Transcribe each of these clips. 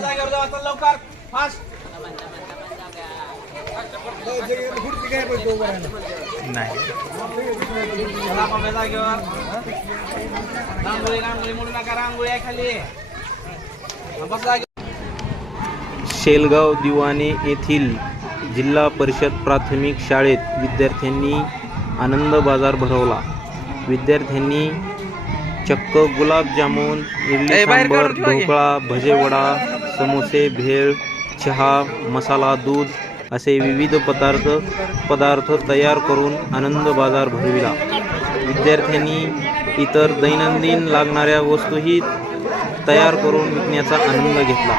जागेवर जाऊ आता लवकर. जागेवर. रांगोळी रांगोळी नका रांगोळी आहे खाली. शेलगाव दिवाणे येथील जिल्हा परिषद प्राथमिक शाळेत विद्यार्थ्यांनी आनंद बाजार भरवला. विद्यार्थ्यांनी चक्क गुलाबजामुन इडली सांबर. ढोकळा भजेवडा समोसे भेळ चहा मसाला दूध असे विविध पदार्थ पदार्थ तयार करून आनंद बाजार भरविला विद्यार्थ्यांनी इतर दैनंदिन लागणाऱ्या वस्तूही तयार करून विकण्याचा आनंद घेतला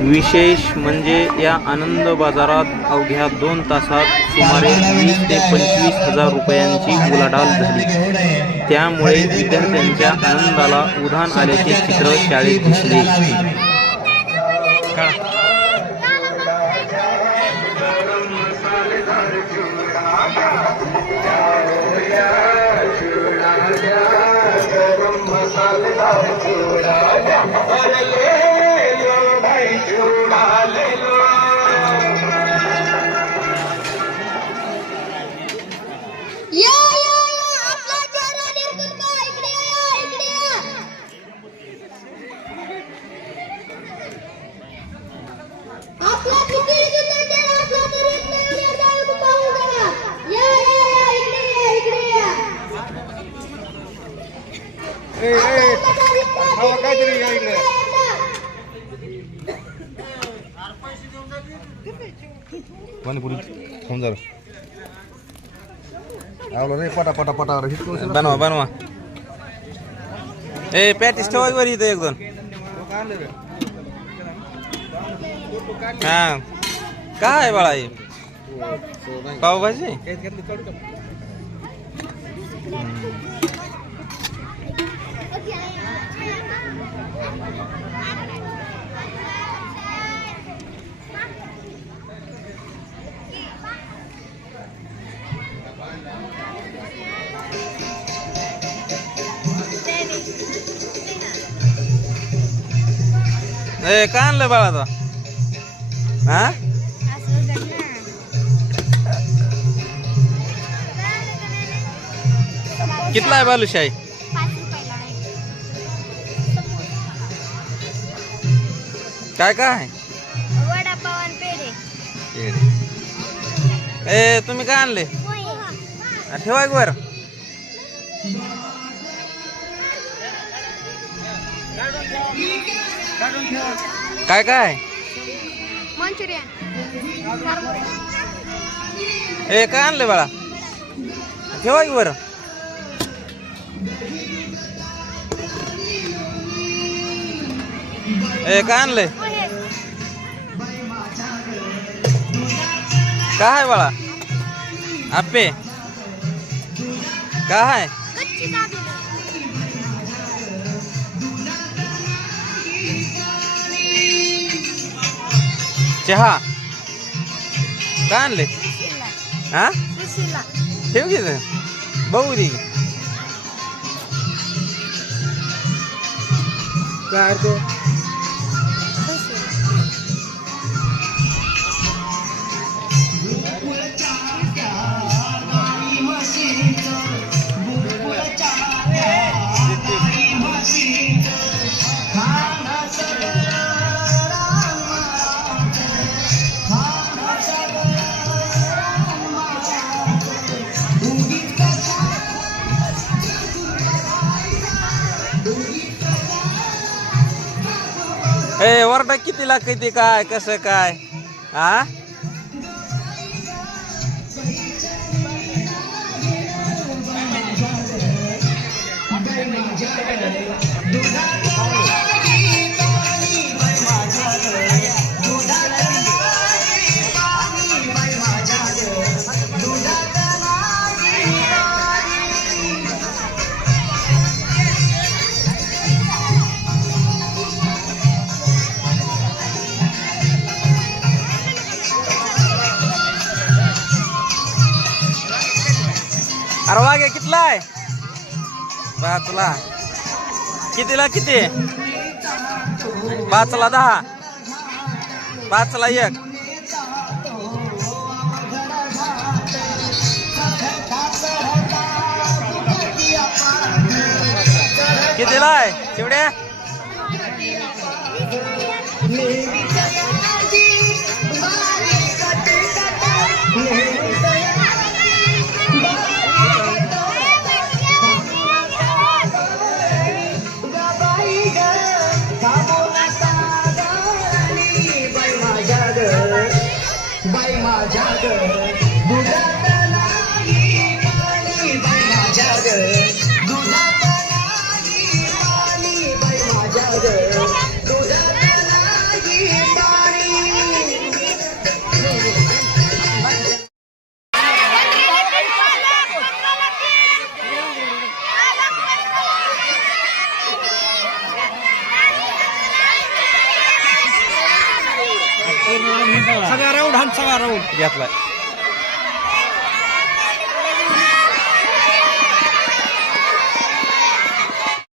विशेष म्हणजे या आनंद बाजारात अवघ्या दोन तासात सुमारे वीस ते पंचवीस हजार रुपयांची उलाढाल झाली. त्यामुळे विद्यार्थ्यांच्या आनंदाला उधाण आल्याचे चित्र शाळेत दिसले. पाणीपुरी खाऊन जरा आवलं रे पटा पटा पटा हिट बनवा बनवा ए पॅटीस ठेवा बरं इथं एक दोन हा काय बाळा हे पावभाजी ए काय आणलं बाळा आता? हा? कितला आहे बालूशाही काय काय आहे? ए तुम्ही काय आणले? ठेवा एक वर. काय काय? मंचुरियन. ए काय आणले बाळा? ठेवा की बरं ए काय आणले काय बाळा? आप्पे काय चहा? काय आणले? हा? ठेव की. बघू दे. काय ए वरडा किती लागते काय कसं काय? हा अरे वागे कितला आहे? पाचला कितीला किती? पाचला दहा. पाचला एक. कितीला आहे? चिवड्या बाई माझ्या ग सगळा राऊंड हा सगळा राऊंड घेतलाय.